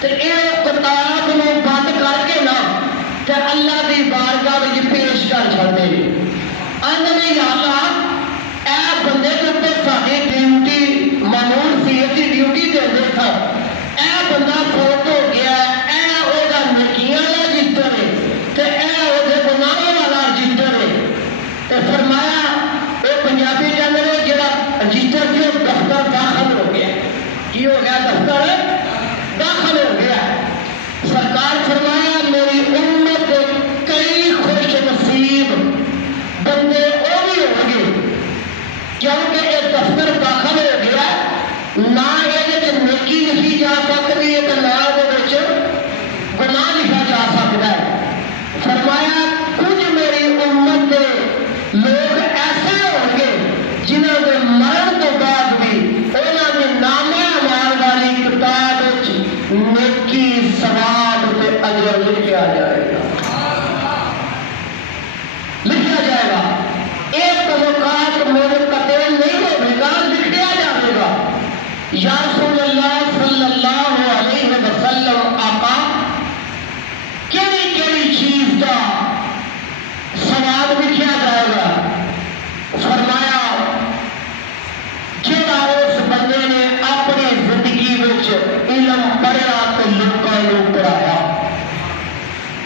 تو یہ کتاب نو بند کر کے نا تے اللہ دی بارگاہ وچ پیش کر چھڑتے ہیں. آندے یا اللہ اے بندے کے اوپر ساری ڈیوٹی مامور سی اسی ڈیوٹی دے تھا. اے بندہ فوت ہو گیا اے او دا نیکیاں والا رجسٹر ہے تے اے او دے گناہاں والا رجسٹر ہے. تے فرمایا وہ پنجابی کہندے نے جڑا رجسٹر سی وہ دفتر داخل ہو گیا. کی ہو گیا؟ دفتر داخل ہو گیا. سرکار فرمایا میری امت کئی خوش نصیب بندے وہ بھی ہو گے کیونکہ یہ دفتر داخل ہو گیا. نہ یہ نیکی لکھی جا سکتی ہے تو نہ وہ گناہ لکھا جا سکتا ہے. فرمایا کچھ میری امت کے لوگ ایسے ہو گے جنہوں کے مرن تو بعد بھی انہوں نے نامہ اعمال والی کتاب نیکی ثواب تے اجر لکھا جائے گا. لکھا جائے گا. ایک تعلقات منقطع نہیں ہوگا لکھا جائے گا. یا رسول اللہ صلی اللہ علیہ وسلم آقا کیڑی کیڑی چیز کا ثواب لکھا جائے گا؟ فرمایا جہاں اس بندے نے اپنی زندگی وچ علم پڑھیا تو لوگوں کو پڑھایا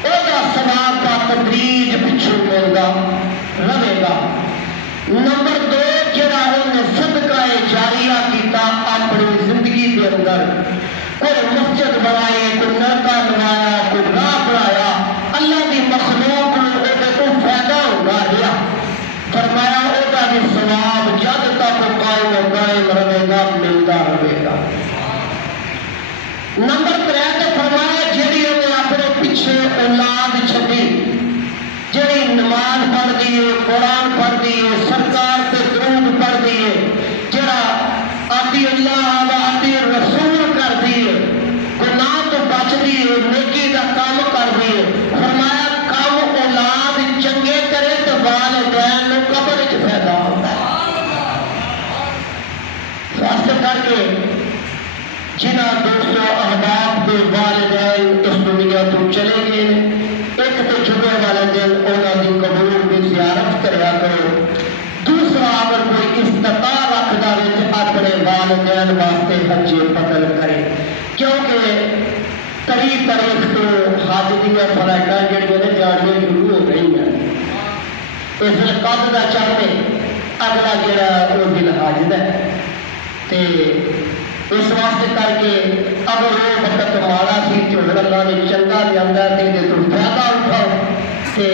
وہ ثواب کا تدریج پچھو ملتا رہے گا. نمبر 2 جہاں انہیں صدقہ جاریہ کیتا اپنی زندگی کے اندر کوئی مسجد بنائی کوئی نلکا بنایا کوئی راہ بنایا اللہ کی مخلوق کو فائدہ ہوگا رہا. فرمایا وہ بھی ثواب جد تک قائم رہے گا ملتا رہے گا. نمبر 3 تے فرمایا جہی انہیں اپنے پیچھے اولاد چھڈی جہی نماز پڑھتی ہے قرآن پڑھتی ہے سرکار سے درود پڑھتی ہے جڑا آتی اللہ و آتی رسول کرتی ہے گناہ تو بچتی ہے نیکی کا کام کرتی ہے. فرمایا کام اولاد چنگے کرے تو والدین نو قبر وچ فائدہ ہوتا ہے. خاص کر کے جنہ دوستوں احباب کے والدین اس دنیا تو چلے گئے ایک تو جمعے والے دن انہوں کی قبور کی زیارت کریا کرو. دوسرا اگر کوئی استطاع رکھتا ہے تو اپنے والدین واسطے حج بدل کرے کیونکہ 23 تاریخ تو حج دیا فلائٹاں جڑیاں نے جانیاں شروع ہو گئی ہیں. اس ذوالقعدہ کا چاہتے اگلا جڑا وہ دن حج ہے تے اس واسطے کر کے اگر وہ وقت ماڑا سی تو اللہ نے چنگا لیا تو فائدہ اٹھاؤ تے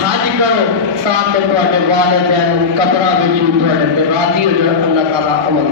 حج کرو تاکہ تھوڑے والدین قبراں وچ تھوڑے راضی ہو جائے اللہ تعالیٰ عمل